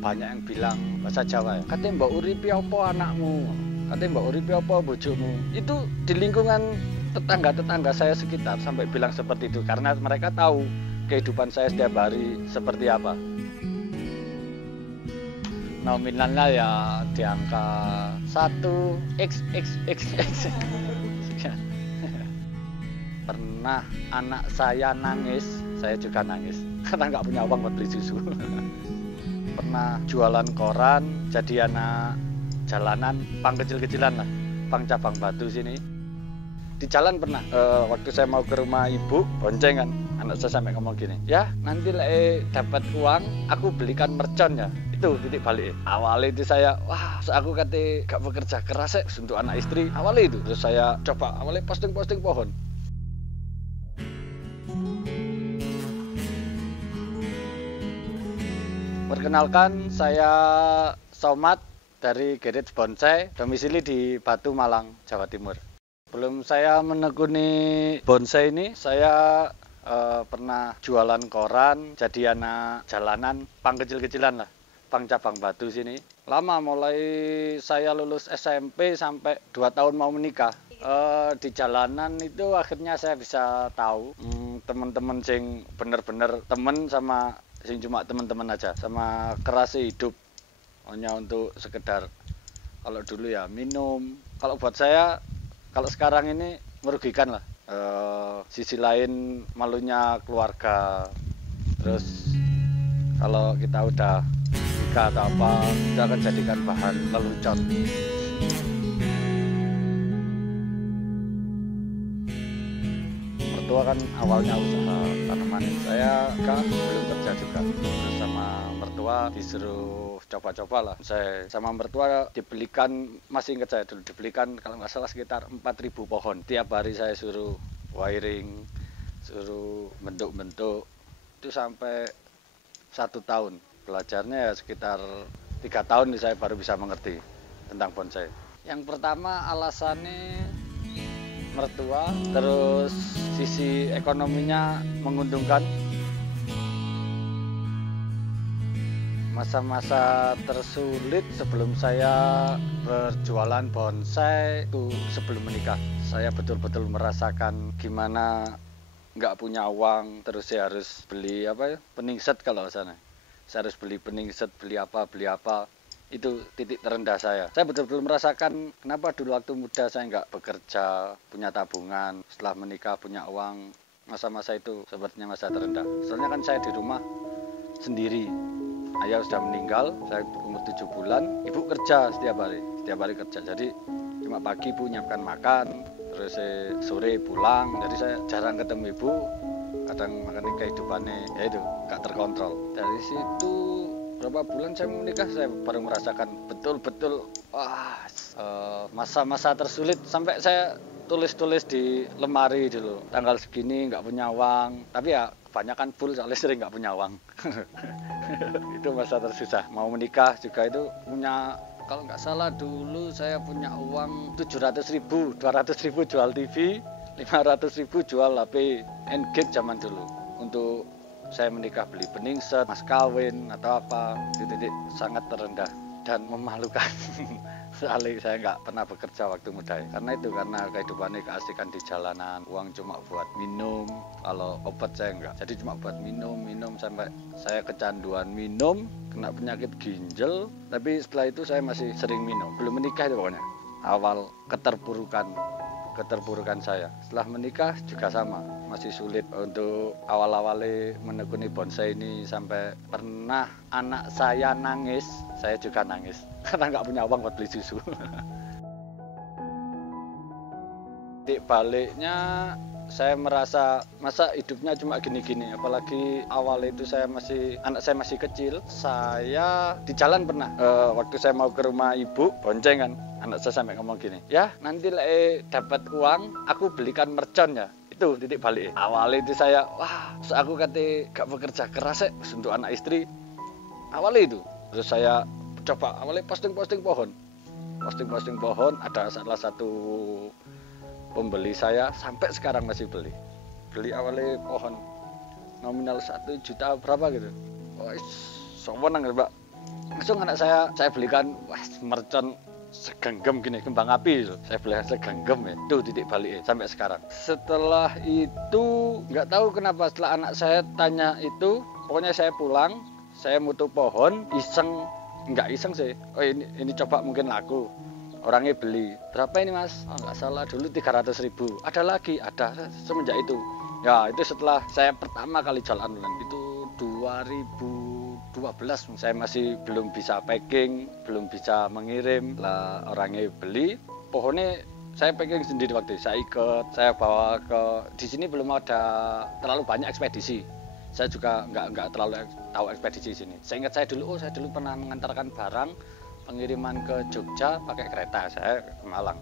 banyak yang bilang bahasa Jawa ya, katanya mbak uripi apa anakmu, katanya mbak uripi apa bojomu. Itu di lingkungan tetangga-tetangga saya sekitar sampai bilang seperti itu, karena mereka tahu kehidupan saya setiap hari seperti apa. Nominalnya ya di angka 1xxxx. Pernah anak saya nangis, saya juga nangis karena nggak punya uang buat beli susu. Pernah jualan koran, jadi anak jalanan, pang kecil-kecilan lah, pang cabang Batu sini. Di jalan pernah, waktu saya mau ke rumah ibu, bonceng kan, anak saya sampai ngomong gini, ya nanti dapat uang, aku belikan mercon ya. Itu titik balik. Awalnya itu saya, wah aku kata gak bekerja keras ya, untuk anak istri. Awalnya itu, terus saya coba, awalnya posting-posting pohon. Perkenalkan, saya Somad dari Gerits Bonsai, domisili di Batu, Malang, Jawa Timur. Sebelum saya menekuni bonsai ini, saya pernah jualan koran, jadi anak jalanan, pang kecil-kecilan lah, pang cabang Batu sini. Lama, mulai saya lulus SMP sampai 2 tahun mau menikah. Di jalanan itu akhirnya saya bisa tahu teman-teman sing bener-bener temen sama sing cuma teman-teman aja, sama kerasa hidup hanya untuk sekedar kalau dulu ya minum. Kalau buat saya, kalau sekarang ini merugikan lah. Sisi lain malunya keluarga. Terus kalau kita udah nikah atau apa, kita akan jadikan bahan lelucon. Mertua kan awalnya usaha tanaman, saya belum kerja juga. Terus sama mertua disuruh coba-coba lah. Saya sama mertua dibelikan, masih ingat saya dulu dibelikan kalau nggak salah sekitar 4.000 pohon. Tiap hari saya suruh wiring, suruh bentuk-bentuk. Itu sampai 1 tahun. Belajarnya ya sekitar 3 tahun saya baru bisa mengerti tentang bonsai. Yang pertama alasannya mertua, terus sisi ekonominya menguntungkan. Masa-masa tersulit sebelum saya berjualan bonsai itu sebelum menikah. Saya betul-betul merasakan gimana nggak punya uang, terus saya harus beli peningset kalau sana. Saya harus beli peningset, beli apa. Itu titik terendah saya. Saya betul-betul merasakan kenapa dulu waktu muda saya nggak bekerja, punya tabungan, setelah menikah punya uang. Masa-masa itu sepertinya masa terendah. Soalnya kan saya di rumah sendiri. Ayah sudah meninggal, saya umur 7 bulan. Ibu kerja setiap hari kerja. Jadi cuma pagi ibu nyiapkan makan, terus sore pulang. Jadi saya jarang ketemu ibu. Kadang makanya kehidupannya ya itu gak terkontrol. Dari situ berapa bulan saya menikah, saya baru merasakan betul-betul masa-masa tersulit. Sampai saya tulis-tulis di lemari dulu, tanggal segini nggak punya uang, tapi ya kebanyakan full soalnya sering nggak punya uang. Itu masa tersusah. Mau menikah juga itu punya, kalau nggak salah dulu saya punya uang 700.000, 200.000 jual TV, 500.000 jual HP N-Gage zaman dulu. Untuk saya menikah beli peningset, mas kawin atau apa, titik sangat terendah dan memalukan. Soalnya saya nggak pernah bekerja waktu muda ya. Karena kehidupannya keasikan di jalanan, uang cuma buat minum, kalau obat saya nggak. Jadi cuma buat minum sampai saya kecanduan minum, kena penyakit ginjal. Tapi setelah itu saya masih sering minum. Belum menikah itu pokoknya. Awal keterpurukan saya. Setelah menikah juga sama, masih sulit untuk awal-awalnya menekuni bonsai ini. Sampai pernah anak saya nangis, saya juga nangis karena nggak punya uang buat beli susu. Di baliknya saya merasa masa hidupnya cuma gini-gini, apalagi awal itu anak saya masih kecil. Saya di jalan pernah, waktu saya mau ke rumah ibu, bonceng kan, anak saya sampai ngomong gini, ya nanti dapat uang aku belikan mercon ya. Itu titik balik. Awalnya itu saya, wah aku kata gak bekerja keras ya untuk anak istri. Awalnya itu, terus saya coba awalnya posting pohon. Ada salah satu pembeli saya sampai sekarang masih beli awalnya pohon nominal 1 juta berapa gitu. Oh, sombong nggak mbak, Langsung anak saya belikan mercon segenggam gini, kembang api loh. Saya belikan segenggam ya, itu titik baliknya sampai sekarang. Setelah itu nggak tahu kenapa setelah anak saya tanya itu, pokoknya saya pulang, saya mutu pohon, iseng, nggak iseng sih, oh ini coba mungkin laku. Orangnya beli, berapa ini mas? Oh, nggak salah dulu 300.000. Ada lagi, ada semenjak itu. Ya itu setelah saya pertama kali jual online itu 2012. Saya masih belum bisa packing, belum bisa mengirim. Lah orangnya beli, pohonnya saya packing sendiri waktu itu. Saya ikat, saya bawa ke, di sini belum ada terlalu banyak ekspedisi. Saya juga nggak terlalu tahu ekspedisi sini. Saya ingat saya dulu pernah mengantarkan barang pengiriman ke Jogja pakai kereta, saya ke Malang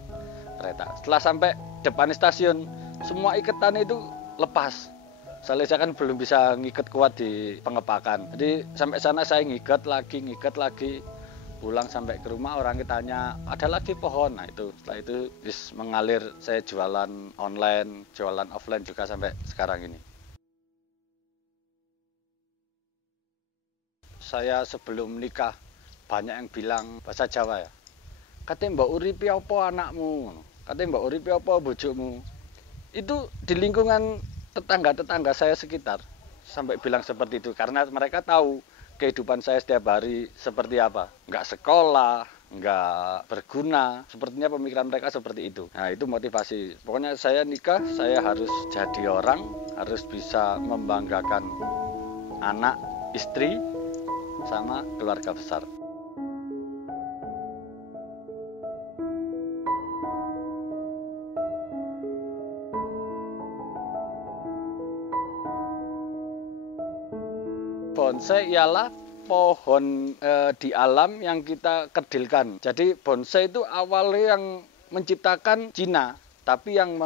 kereta. Setelah sampai depan stasiun, semua ikatan itu lepas. Soalnya saya kan belum bisa ngikat kuat di pengepakan. Jadi sampai sana saya ngikat lagi. Pulang sampai ke rumah orang tanya, ada lagi pohon. Nah itu, setelah itu mengalir, saya jualan online, jualan offline juga sampai sekarang ini. Saya sebelum menikah banyak yang bilang bahasa Jawa ya, katanya mbak uripi apa anakmu, katanya mbak uripi apa bojomu. Itu di lingkungan tetangga saya sekitar sampai bilang seperti itu, karena mereka tahu kehidupan saya setiap hari seperti apa, nggak sekolah, nggak berguna, sepertinya pemikiran mereka seperti itu. Nah itu motivasi, pokoknya saya nikah, saya harus jadi orang, harus bisa membanggakan anak, istri, sama keluarga besar. Bonsai ialah pohon di alam yang kita kedilkan. Jadi bonsai itu awalnya yang menciptakan Cina, tapi yang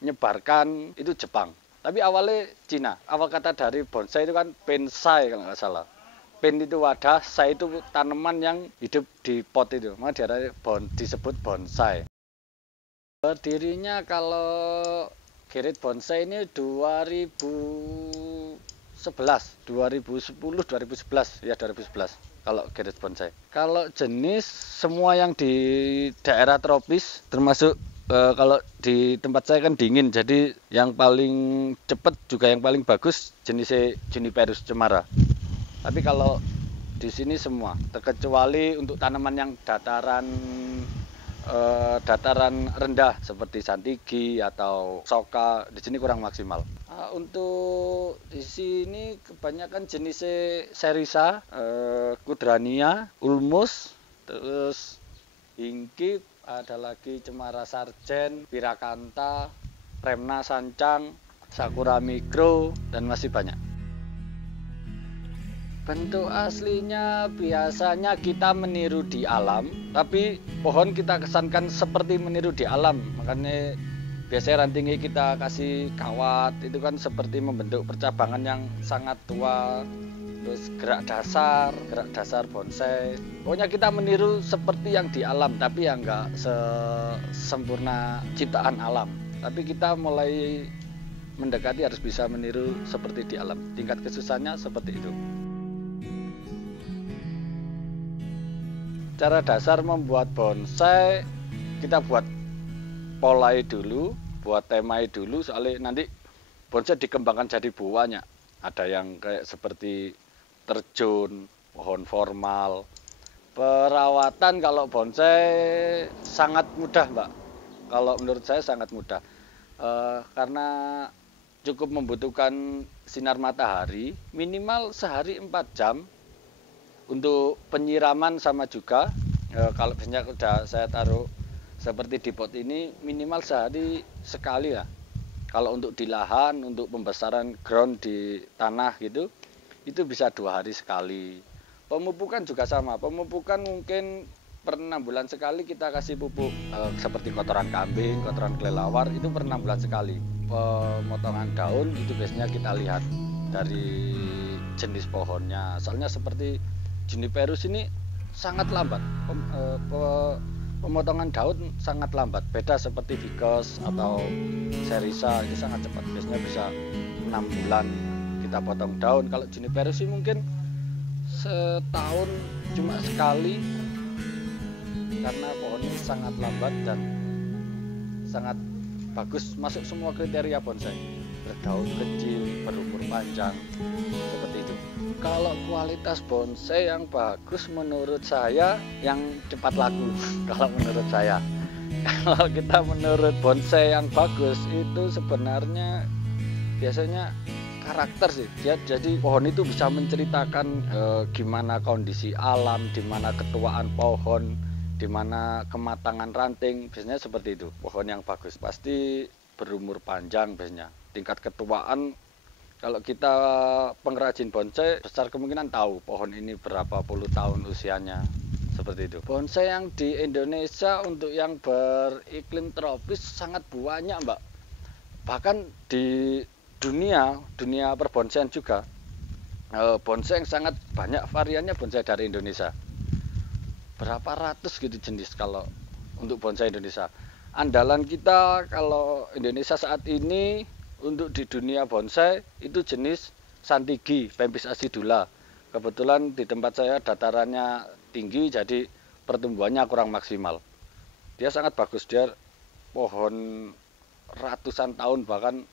menyebarkan itu Jepang. Tapi awalnya Cina. Awal kata dari bonsai itu kan pensai kalau nggak salah. Pen itu wadah, sai itu tanaman yang hidup di pot itu. Maka disebut bonsai. Berdirinya kalau Gerit Bonsai ini 2010, 2011 ya 2011 kalau Gerit Bonsai. Kalau jenis semua yang di daerah tropis termasuk kalau di tempat saya kan dingin, jadi yang paling cepat juga yang paling bagus jenisnya Juniperus cemara. Tapi kalau di sini semua, terkecuali untuk tanaman yang dataran rendah seperti santigi atau soka, di sini kurang maksimal. Untuk di sini kebanyakan jenisnya serisa, kudrania, ulmus, terus hingkip, ada lagi cemara sarjen, pirakanta, remna sancang, sakura mikro, dan masih banyak. Bentuk aslinya biasanya kita meniru di alam, tapi pohon kita kesankan seperti meniru di alam. Makanya biasanya rantingnya kita kasih kawat, itu kan seperti membentuk percabangan yang sangat tua. Terus gerak dasar bonsai. Pokoknya kita meniru seperti yang di alam, tapi yang enggak sempurna ciptaan alam. Tapi kita mulai mendekati harus bisa meniru seperti di alam. Tingkat kesusahannya seperti itu. Cara dasar membuat bonsai, kita buat polai dulu, buat temai dulu, soalnya nanti bonsai dikembangkan jadi buahnya. Ada yang kayak seperti terjun, pohon formal. Perawatan kalau bonsai sangat mudah, Mbak. Kalau menurut saya sangat mudah. Karena cukup membutuhkan sinar matahari, minimal sehari 4 jam. Untuk penyiraman sama juga, kalau biasanya udah saya taruh seperti di pot ini, minimal sehari sekali ya. Kalau untuk di lahan, untuk pembesaran ground di tanah gitu, itu bisa 2 hari sekali. Pemupukan juga sama, pemupukan mungkin per 6 bulan sekali kita kasih pupuk seperti kotoran kambing, kotoran kelelawar, itu per 6 bulan sekali. Pemotongan daun itu biasanya kita lihat dari jenis pohonnya, soalnya seperti Juniperus ini sangat lambat, pemotongan daun sangat lambat, beda seperti Ficus atau Serisa itu sangat cepat, biasanya bisa 6 bulan kita potong daun. Kalau Juniperus ini mungkin setahun cuma sekali karena pohon ini sangat lambat dan sangat bagus, masuk semua kriteria bonsai. Berdaun kecil, berumur panjang, seperti itu. Kalau kualitas bonsai yang bagus menurut saya yang cepat laku. Kalau menurut saya, kalau kita menurut bonsai yang bagus itu sebenarnya biasanya karakter sih. Jadi pohon itu bisa menceritakan gimana kondisi alam, di mana ketuaan pohon, di mana kematangan ranting. Biasanya seperti itu. Pohon yang bagus pasti berumur panjang biasanya. Tingkat ketuaan, kalau kita pengrajin bonsai besar kemungkinan tahu pohon ini berapa puluh tahun usianya, seperti itu. Bonsai yang di Indonesia untuk yang beriklim tropis sangat banyak, Mbak. Bahkan di dunia perbonsaian juga bonsai yang sangat banyak variannya bonsai dari Indonesia. Berapa ratus gitu jenis kalau untuk bonsai Indonesia. Andalan kita kalau Indonesia saat ini untuk di dunia bonsai itu jenis Santigi, Pempis acidula. Kebetulan di tempat saya datarannya tinggi, jadi pertumbuhannya kurang maksimal. Dia sangat bagus, dia pohon ratusan tahun, bahkan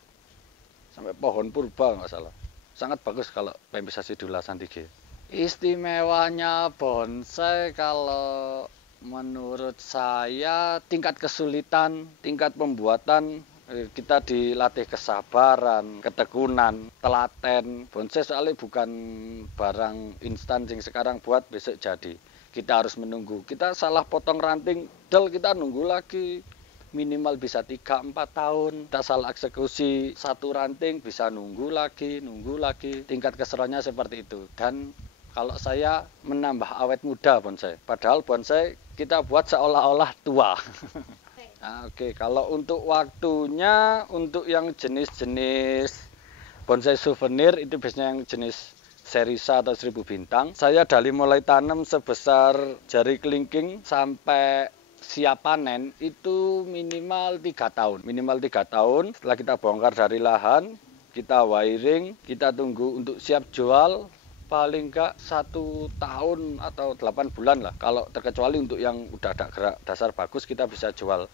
sampai pohon purba nggak salah. Sangat bagus kalau Pempis acidula Santigi. Istimewanya bonsai kalau menurut saya tingkat kesulitan, tingkat pembuatan. Kita dilatih kesabaran, ketekunan, telaten. Bonsai soalnya bukan barang instan yang sekarang buat besok jadi. Kita harus menunggu. Kita salah potong ranting, kita nunggu lagi. Minimal bisa 3-4 tahun. Kita salah eksekusi satu ranting bisa nunggu lagi. Tingkat keseruannya seperti itu. Dan kalau saya menambah awet muda bonsai. Padahal bonsai kita buat seolah-olah tua. Nah, oke. Kalau untuk waktunya, untuk yang jenis-jenis bonsai souvenir itu biasanya yang jenis Serisa atau 1000 bintang. Saya dari mulai tanam sebesar jari kelingking sampai siap panen itu minimal 3 tahun. Minimal 3 tahun. Setelah kita bongkar dari lahan, kita wiring, kita tunggu untuk siap jual. Paling enggak 1 tahun atau 8 bulan lah. Kalau terkecuali untuk yang udah ada gerak dasar bagus, kita bisa jual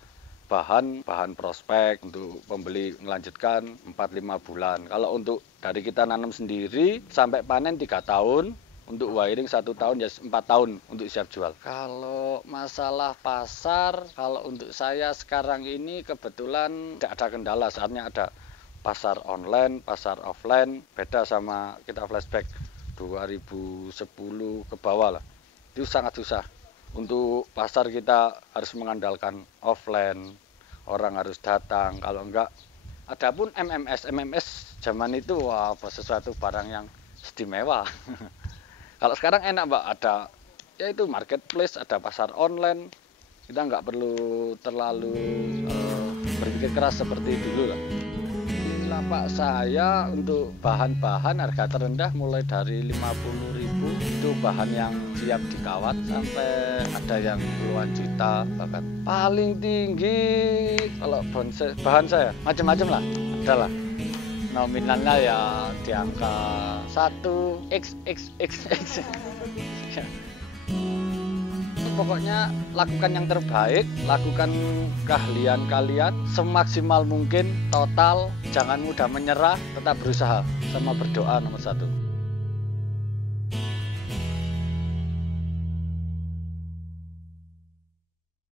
bahan prospek untuk pembeli melanjutkan 4-5 bulan. Kalau untuk dari kita nanam sendiri sampai panen 3 tahun, untuk wiring 1 tahun ya 4 tahun untuk siap jual. Kalau masalah pasar, kalau untuk saya sekarang ini kebetulan tidak ada kendala, saatnya ada pasar online, pasar offline, beda sama kita flashback 2010 ke bawah lah. Itu sangat susah. Untuk pasar kita harus mengandalkan offline, orang harus datang. Kalau enggak, adapun MMS zaman itu wah sesuatu barang yang istimewa. Kalau sekarang enak Mbak, ada yaitu marketplace, ada pasar online. Kita nggak perlu terlalu berpikir keras seperti dulu lah. Lapak saya untuk bahan-bahan harga terendah mulai dari 50.000 itu bahan yang siap dikawat sampai ada yang puluhan juta, bahkan paling tinggi kalau bonsai bahan saya macam-macam lah, adalah nominalnya ya di angka 1xxxx. Pokoknya lakukan yang terbaik, lakukan keahlian kalian semaksimal mungkin, total, jangan mudah menyerah, tetap berusaha, sama berdoa nomor 1.